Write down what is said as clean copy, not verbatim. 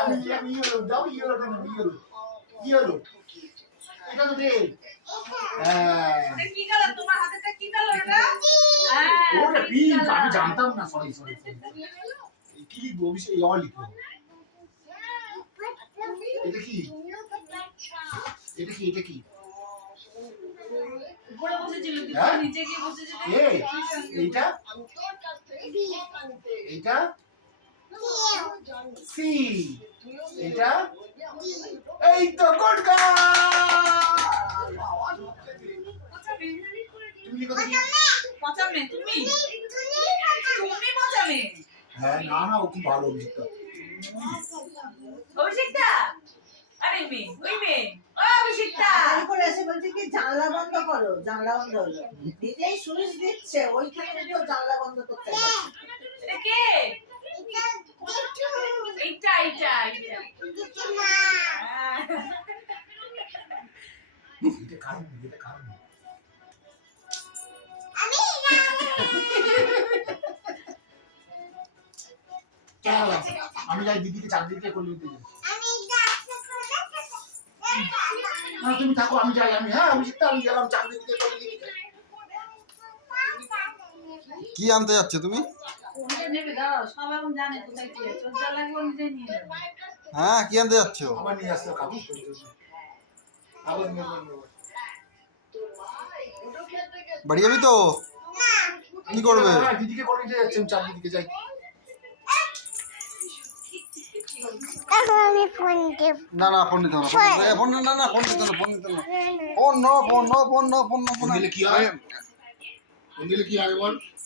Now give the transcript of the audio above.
আমি ইয়েলো দাও, ইয়েলো দাও, ইয়েলো ইয়েলো এটা তো রেড। হ্যাঁ এটা কি কালার? তোমার হাতেটা কি কালার ওটা? ওটা পিঙ্ক। আমি জানতাম না, সরি সরি সরি। কি লিখবো অভিষেক? এই লিখবো। এটা কি? এটা কি? এটা কি? উপরে বসেছিল তুই, হ্যাঁ? নিচে গিয়ে বসেছিল। এইটা এইটা সি, এটা এই তো গুড গার্ল। তুমি লিখো দেখি। পচামে তুমি পচামে। হ্যাঁ না না, ও কি ভালো লিখতো। অভিষেকটা, আরে মেয়ে, ওই মেয়ে, ও অভিষেকটা করে এসে বলছে কি জানলা বন্ধ করো, জানলা বন্ধ হলো। নিজেই সুইচ দিচ্ছে, ওইখানে যদি ও জানলা বন্ধ করতে পারে। এটা কে? এইটা এইটা এইটা এটা কারণ, এটা কারণ। আমি যাই দিদিকে চাকরি দিয়ে করে নিতে যাই। না তুমি থাকো, আমি যাই। আমি হ্যাঁ আমি গেলাম চাকরি দিয়ে করে নিতে। কি আনতে যাচ্ছে তুমি? নেবে দাও, সব এখন জানে কোথায় কি আছে। যা লাগবে নিজে নিয়ে নেবে। হ্যাঁ কি আনতে যাচ্ছ? আবার নিয়ে আসতে কাকু তোর জন্য। আবার নিয়ে নেবো। বাড়ি যাবি তো? কি করবে? হ্যাঁ দিদিকে করে নিতে যাচ্ছি, আমি চাকরি দিকে যাই। আমি ফোন দেব। না না ফোন নিতে না, ফোন না না ফোন নিতে না, ফোন নিতে না, phone no phone no phone no phone no phone দিলে কি হয়? ফোন দিলে কি হবে বল?